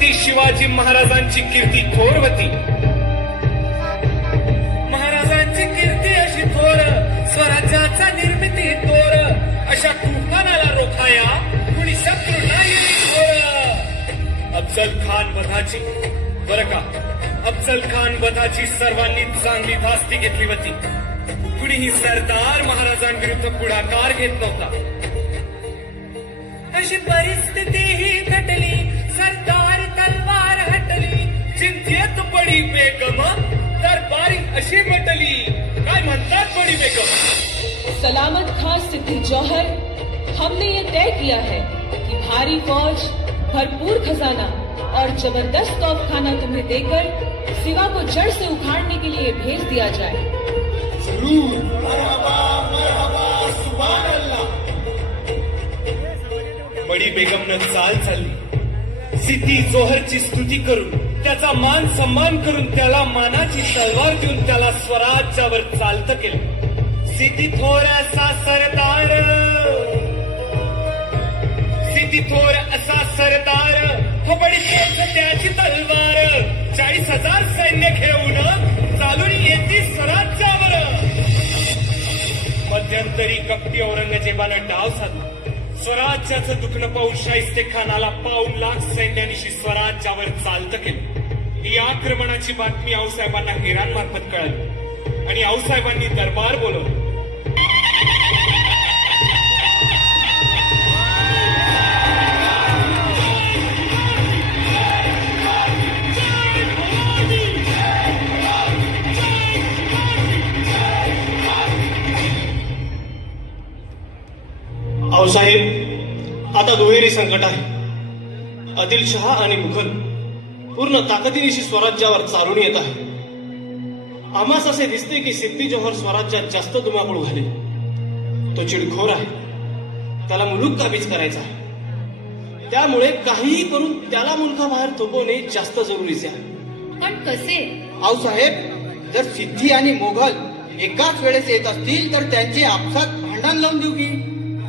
छत्रपती शिवाजी महाराजांची कीर्ती थोरवती. महाराजांची कीर्ती अशी थोर, स्वराज्याचा निर्मिती तोर, अशा तुफानाला रोखाया कुणी शत्रू नाही थोर. अफजल खान वधाची बरं का, अफजल खान वधाची सर्वांनी चांगली धास्ती घेतली होती. कुणीही सरदार महाराजांविरुद्ध पुढाकार घेत नव्हता. अशी परिस्थिती ही घटली, सरदार तलवार हटली, चिंतेत बडी बेगम दरबारी अशी म्हटली. काय म्हणतात बडी बेगम? सलामत खां सिद्दी जौहर, हमने ये तय किया है कि भारी फौज, भरपूर खजाना और जबरदस्त तोपखाना तुम्हें देकर सिवा को जड़ से उखाड़ने के लिए भेज दिया जाए. जरूर. मरहबा मरहबा, सुभान अल्लाह. बडी बेगमनं चाल चालली. सिद्दी जोहरची स्तुती करून, त्याचा मान सन्मान करून, त्याला मानाची तलवार देऊन त्याला स्वराज्यावर चालतं केलं. सिद्दी थोर असा सरदार, सिद्दी थोर असा सरदार, फबडतेच त्याची तलवार. 40,000 सैन्य घेऊन चालून येते स्वराज्यावर. मध्यंतरी कपटी औरंगजेबानं डाव साधला. स्वराज्याचं दुखणं पाहून शाहिस्ते खानाला 1 लाख सैन्यानिशी स्वराज्यावर चालतं केलं. ही आक्रमणाची बातमी आऊसाहेबांना हेरांमार्फत कळाली आणि आऊसाहेबांनी दरबार बोलवलं. आऊसाहेब, आता दुहेरी संकट आहे. आदिलशहा आणि मुघल पूर्ण ताकदीनिशी स्वराज्यावर चालून येत आहे. आम्हास असे दिसते की सिद्दी जोहर स्वराज्यात जास्त धुमाकूळ घालेल. तो चिडखोर आहे, त्याला मुलूक काबीज करायचा आहे. त्यामुळे काहीही करून त्याला मुलखाबाहेर थोपवणे जास्त जरुरीचे आहे. पण कसे? आऊसाहेब, जर सिद्धी आणि मोगल एकाच वेळेस येत असतील तर त्यांचे आपसात भांडण लावून देऊ की.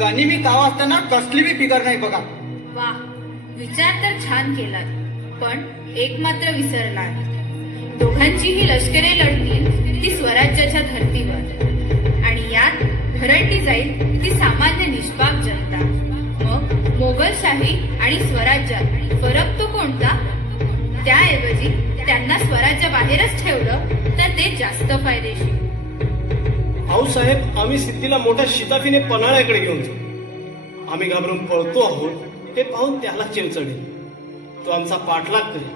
गनिमी तावा असताना कसली बी फिकर नाही बघा. वा, विचार तर छान केलात, पण एक मात्र विसरला. दोघांचीही लष्करे लढतील ती स्वराज्याच्या धर्तीवर, आणि यात भरडली जाईल ती सामान्य निष्पाप जनता. मग मोगलशाही आणि स्वराज्यात फरक तो कोणता? त्याऐवजी त्यांना स्वराज्याबाहेरच ठेवलं तर ते जास्त फायदेशीर. आऊसाहेब, आम्ही सिद्धीला मोठ्या शिताफीने पन्हाळ्याकडे घेऊन जाऊ. आम्ही घाबरून पळतो आहोत ते पाहून त्याला चेव चढेल. तो आमचा पाठलाग करेल.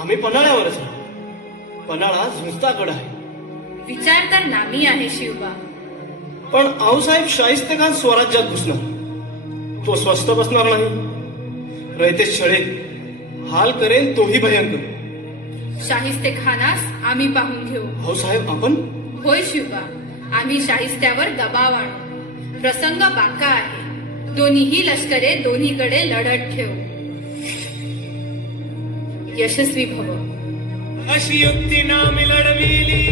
आम्ही पन्हाळ्यावरच राहू. पन्हाळा झुंजता गड आहे. विचार तर नामी आहे शिवबा. पण आऊसाहेब, शाहिस्ते खान स्वराज्यात घुसणार. तो स्वस्त बसणार नाही. रयतेश छळेल, हाल करेल, तोही भयंकर. शाहिस्ते खानास आम्ही पाहून घेऊ. आऊसाहेब, आपण? होय शिवबा, आम्ही शाहिस्त्यावर दबाव आणू. प्रसंग बाका आहे. दोन्हीही लष्करे दोन्हीकडे लढत ठेवू. यशस्वी भव. अशी युक्ती नामी लढविली,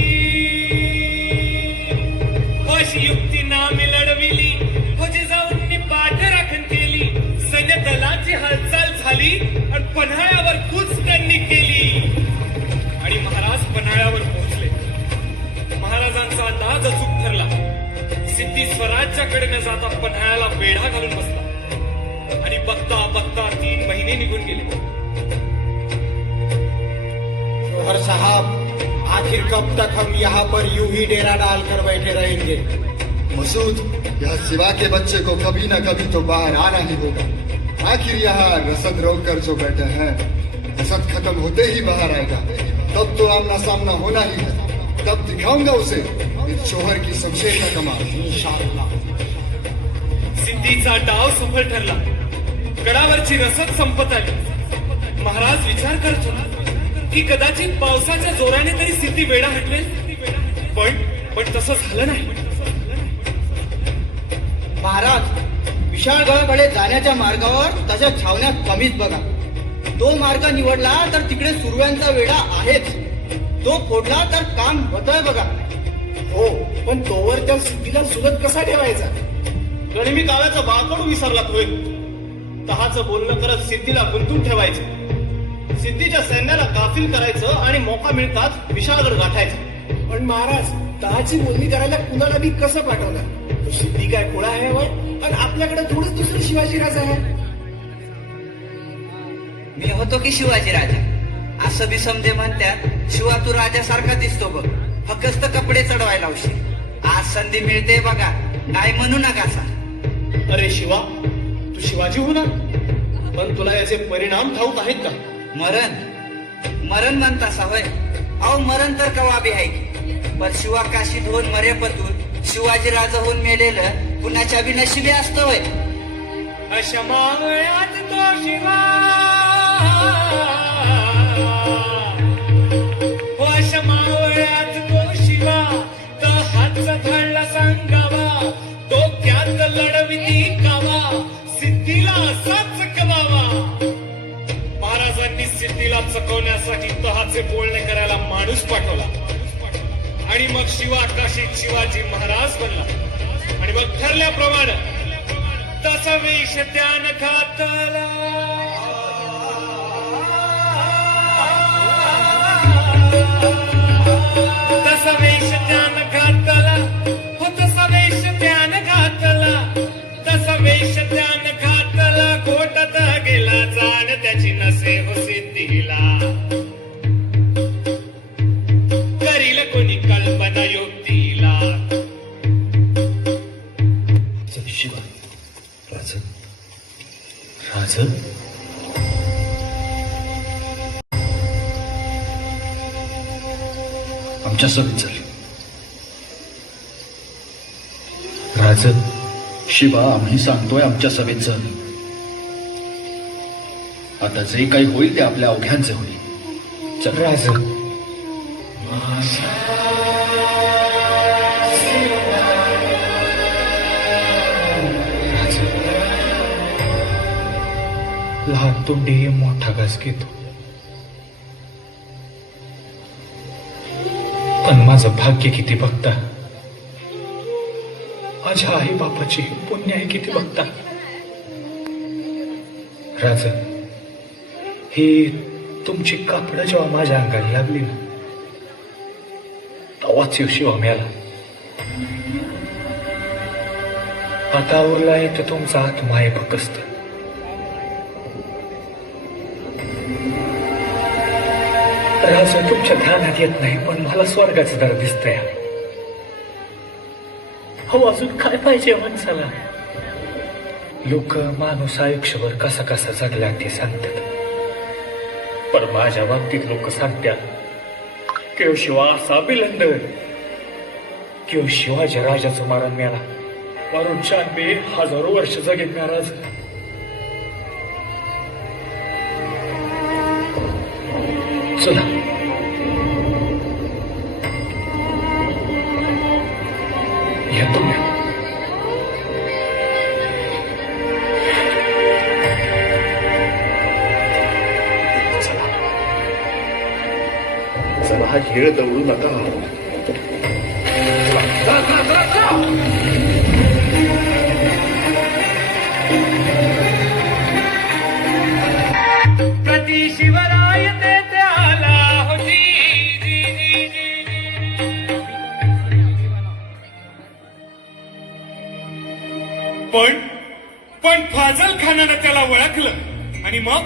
अशी युक्ती नामी लढविली, फौजी जाऊन पाठ राखण केली. सैन्य दलाची हालचाल झाली आणि पन्हाळ्यावर कूच त्यांनी केली. आणि महाराज पन्हाळ्यावर पोहोचले. महाराजांचा अंदाज अचूक ठरला. सिद्धी स्वराज्याकडे न जाता पन्हाळ्याला बेढा घालून बसला. आणि बघता बघता 3 महिने निघून गेले. जोहर साहब, आखिर कब तक हम यहाँ पर यूं ही डेरा डालकर बैठे रहेंगे? मसूद, यह सिवा के बच्चे को कभी न कभी तो बाहर आना ही होगा. आखिर यहाँ रसद रोक कर जो बैठे हैं, रसद खत्म होते ही बाहर आएगा. तब तो आमना सामना होना ही है. तब दिखाऊंगा उसे इस जोहर की शमशेर का कमाल. इंशाअल्लाह. सिद्धीचा डाव सफल ठरला. गडावरची रसद संपत आली. महाराज विचार करत होता की कदाचित पावसाच्या जोराने तरी सिद्धी वेढा हटवेल. पण तसं झालं नाही. महाराज, विशाळगडाकडे जाण्याच्या मार्गावर तशा छावण्या कमीच बघा. तो मार्ग निवडला तर तिकडे सुरव्यांचा वेढा आहेच. तो फोडला तर काम होतंय बघा. हो, पण तोवर त्या सिद्धीला सुलत कसा ठेवायचा? गनिमी काव्याचा बाळकडू विसरला होय. तहाचं बोलणं करत सिद्धीला गुंतून ठेवायचं. सिद्धीच्या सैन्याला गाफील करायचं आणि मोका मिळताच विशाळगड गाठायचं. पण महाराज तहाची बोलणी करायला कुणाला बी कसं पाठवणार? तो सिद्धी काय खोळा आहे वय? आणि आपल्याकडे थोडंच दुसरं शिवाजी राजा आहे. मी होतो की शिवाजी राजा असं बी समजे म्हणतात. शिवा तू राजासारखा दिसतो बघ, फक्त कपडे चढवायला लावशील. आज संधी मिळते बघा, काय म्हणू नका सा. अरे शिवा, तू शिवाजी हो ना, पण तुला याचे परिणाम ठाऊक आहेत का? मरण म्हणता होय. अहो मरण तर कवा बी आहे की, पण शिवा काशीत होऊन मरेपतून शिवाजी राजा होऊन मेलेलं कुणाच्या बी नशिबी असतं होय. अशा मावळ्यात तो शिवा, हो अशा मावळ्यात तो शिवा, तो हातचा धाडला सांगावा, डोक्यात लढविती कावा, सिद्धीला असाच कमावा. महाराजांनी सिद्धीला चकवण्यासाठी तहाचे बोलणे करायला माणूस पाठवला आणि मग शिवा काशीत शिवाजी महाराज बनला. आणि मग ठरल्याप्रमाणे तसा वेश त्यान घातला, तसा वेश त्यान घातला, हो तसा वेश त्यान घातला, तसा वेश त्यान घातला, घोटात गेला जाण त्याची नसे हो सिद्धीला. करील कोणी कल्पना युक्तीला. शिवा राज राज आमच्या सभेत झाली. राज शिवा, आम्ही सांगतोय आमच्या सभेत चल. आता जे काही होईल ते आपल्या अवघ्यांचे होईल. चल राज. लहान तोंडी मोठा घास घेतो, पण माझं भाग्य किती बघता, माझ्या आई बापाची पुण्य आहे किती बघता. राज, ही तुमची कापडं जेव्हा माझ्या अंगाला लागली ना, तेव्हाच शिवा मिळाला. आता उरला येतो तुमचा आत्मा आहे फक्त. राज, तुमच्या ध्यानात येत नाही, पण मला स्वर्गाचं दर दिसतंय. हो, अजून काय पाहिजे माणसाला? लोक माणूस आयुष्यभर कसा कसा जगला ते सांगतात, पण माझ्या बाबतीत लोक सांगतात की शिवा असा बिलंद, की शिवाजी राजाचं मारण मिळाला, मारून 96,000 वर्ष जगेल महाराज. चला येतो मी. चला हा खेळ दवडू नका. प्रति शिवराय तेथे आला होती. पण फाजल खानानं त्याला ओळखलं आणि मग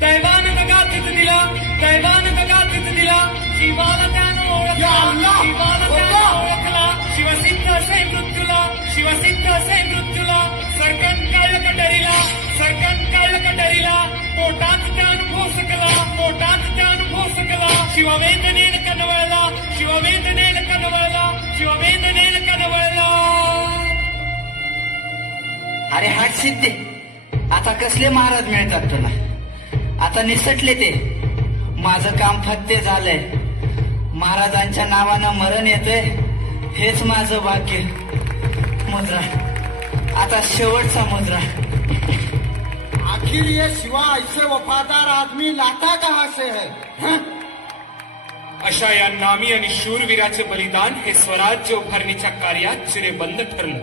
दैवानं दगातीत दिला, दैवानं दगातीत दिला. शिवाला त्यानं ओळखला, शिवाला त्यानं ओळखला. शिवसिद्ध असे मृत्यूला, शिवसिद्ध असे मृत्यूला. सरकन काळ कटरीला, सरकन काळ कटरीला. पोटात त्यानं भोसकला, पोटात त्यानं भोसकला. शिववेदनेन कनवळला, शिववेदनेन कनवळला, शिववेदनेन कनवळला. अरे हाट सिद्धी, आता कसले महाराज मिळतात तुला? आता निसटले ते. माझं काम फत्ते झालंय. महाराजांच्या नावानं मरण येतंय, हेच माझं भाग्य. मुद्रा, आता शेवटचा मुद्रा. आखिर ये शिवा ऐसे वफादार आदमी लाता कहाँ से है? हाँ? अशा या नामी आणि शूरवीराचे बलिदान हे स्वराज्य उभारणीच्या कार्यात चिरेबंद ठरलं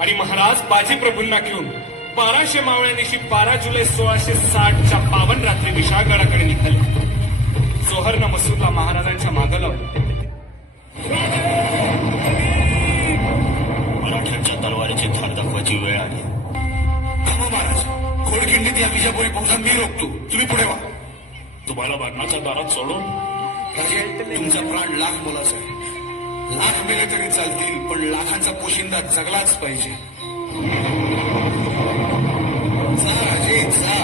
आणि महाराज बाजीप्रभूंना घेऊन 1200 मावळ्यांनीशी 12 जुलै 1660च्या पावन रात्री विशाळगडाकडे निघाले. जोहरनं मसूदला महाराजांच्या मागं लावलं. मराठ्यांच्या तलवारीची धार दाखवायची वेळ आली. थांबा महाराज, घोडखिंडीत या विजापुरी फौजा मी रोखतो, तुम्ही पुढे व्हा. तुम्हाला मरणाच्या दारात सोडून राजे, तुमचा प्राण लाख मोलाचा आहे. लाख मेले तरी चालतील, पण लाखांचा पोशिंदा जगलाच पाहिजे. जा राजे जा.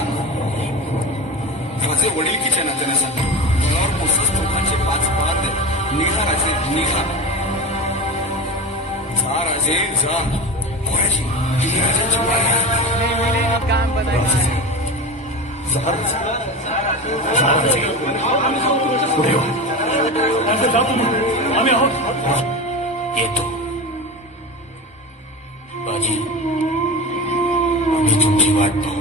माझे वडीलकीच्या नात्याने सांगतो, मुलावर मोसस तोफांचे 5 बार द्या. निघा राजे निघा. जा राजे जा. कोणाची ही राजांची वाट आहे. जा राजे. पुढे वा. आम्ही आहोत. येतो बाजी, आम्ही तुमची वाट पाहू.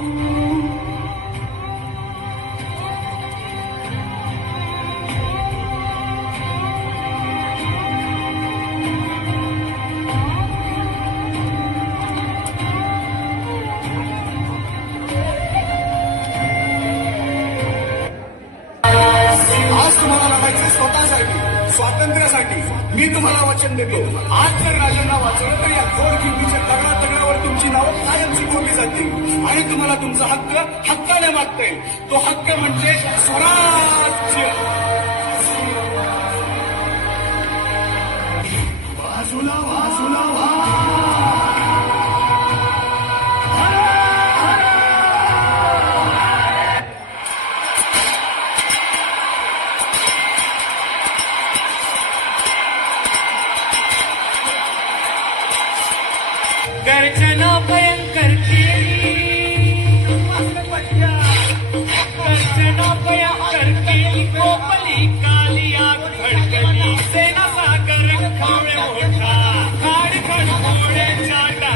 आज तुम्हाला लढायचे स्वतःसाठी, स्वातंत्र्यासाठी. मी तुम्हाला वचन देतो, आज जर राजांना वाचवलं तर या घोडखिंडीच्या तगड्यावर तुमची नावं कायमची गोपी जातील आणि तुम्हाला तुमचा हक्क हक्काने मागता येईल. तो हक्क म्हणजे स्वराज्य. बाजूला बाजूला गर्जना भयंकर केली, गर्जना भयंकर केली, कोपली काली आग भडकली. सेना सागर खावळे मोठा, खाड खडकोळ्याच्या टाका.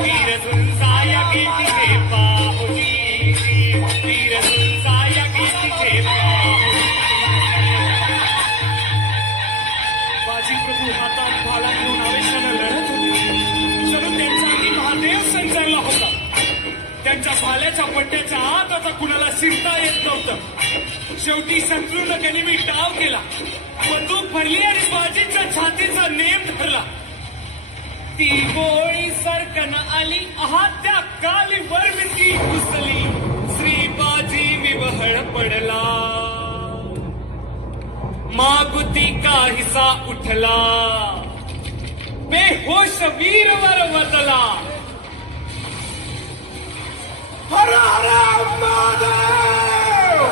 वीर झुंजाया गेली झेपा, वीर झुंजाया गेली झेपा. बाजीप्रभू हातात भाला घेऊन आवेशानं लढत होते. जणू त्यांचा अगदी महादेव संचारला होता. त्यांच्या भाल्याच्या पट्ट्याच्या आत आता कुणाला शिरता येत नव्हतं. शेवटी शत्रूनं गनिमी डाव केला. बंदूक भरली आणि बाजीच्या छातीचा नेम धरला. ती गोळी सरकन आली, त्या कालीवर मिठी घुसली. श्री बाजी विवहळ पडला, मागुती काहीसा उठला. बेहोश वीरवर वतला. हर हर महादेव.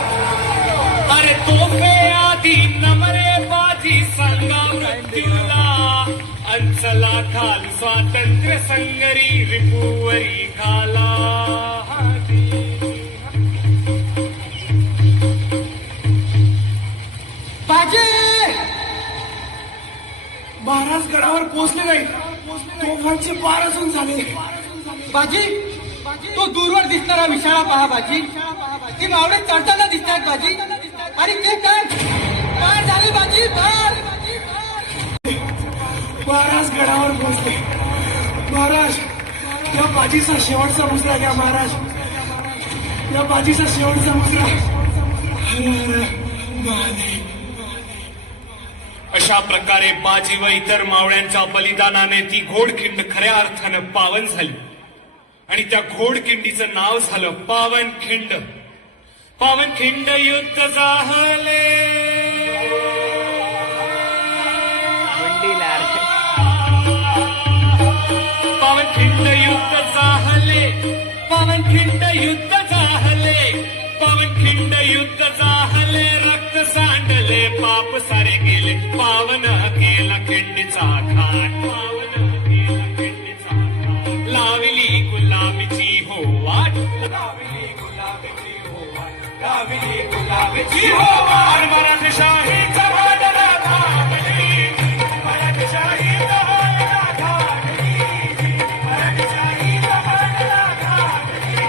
अरे तोफे आधी नमरे बाजी सांगा मृत्यूला. अंचला घाल स्वातंत्र्य संगरी, रिपुवरी घाला. बाजे महाराज गडावर पोहोचले नाही. तोफांचे 12 जण झाले. बाजी, तो दूरवर दिसणारा विशाळा पहा बाजी. ती मावळे चढताना दिसतात बाजी. आणि ते काय पार झाले बाजी, पार. महाराज गडावर पोहोचले. महाराज, या बाजीचा शेवटचा मुजरा घ्या. महाराज, या बाजीचा शेवटचा मुजरा. हर हर महादेव. अशा प्रकारे बाजी व इतर मावळ्यांच्या बलिदानाने ती घोडखिंड खऱ्या अर्थानं पावन झाली. आणि त्या घोडखिंडीचं नाव झालं पावनखिंड. पावनखिंड युद्ध झाले. पावनखिंड युद्ध झाले. पावनखिंड युद्ध झाले. पावनखिंड युद्ध झाले. रक्त सांडले, पाप सारे गेले. पावन केला खिंडीचा घाट. पावन केला खिंडीचा घाट. लावली गुलाबीची हो वाट. लावली गुलाबीची हो वाट. लावली गुलाबीची हो वाट. मराठशाहीचा वाडला धाकली. मराठशाहीचा वाडला धाकली. मराठशाहीचा वाडला धाकली.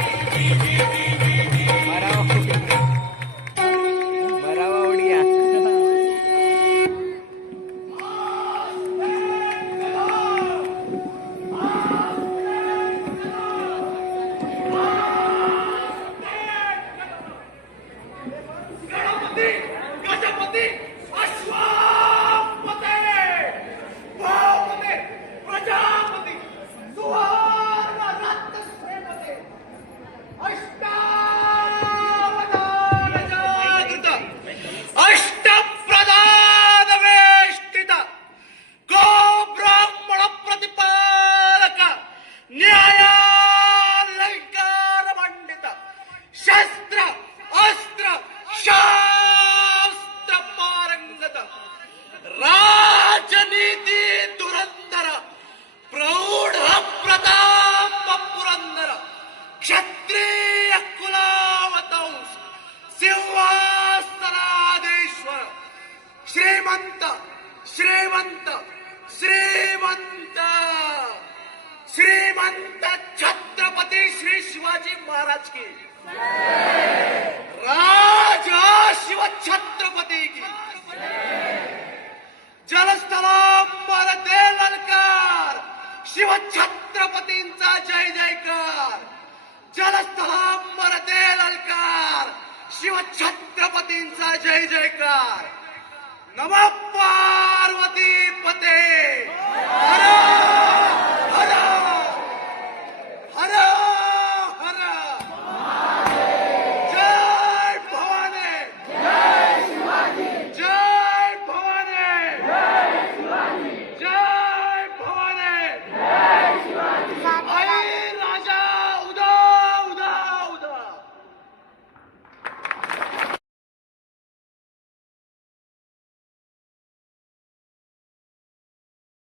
क्षत्रिय कुलावतंस सिंहासनाधीश्वर श्रीमंत श्रीमंत श्रीमंत श्रीमंत छत्रपती श्री शिवाजी महाराज की राजा शिव छत्रपती की जलस्थलांवर दे ललकार शिव छत्रपतींचा जय जयकार जलस्थलांवर दे ललकार शिव छत्रपतींचा जय जयकार नमः पार्वती पते हर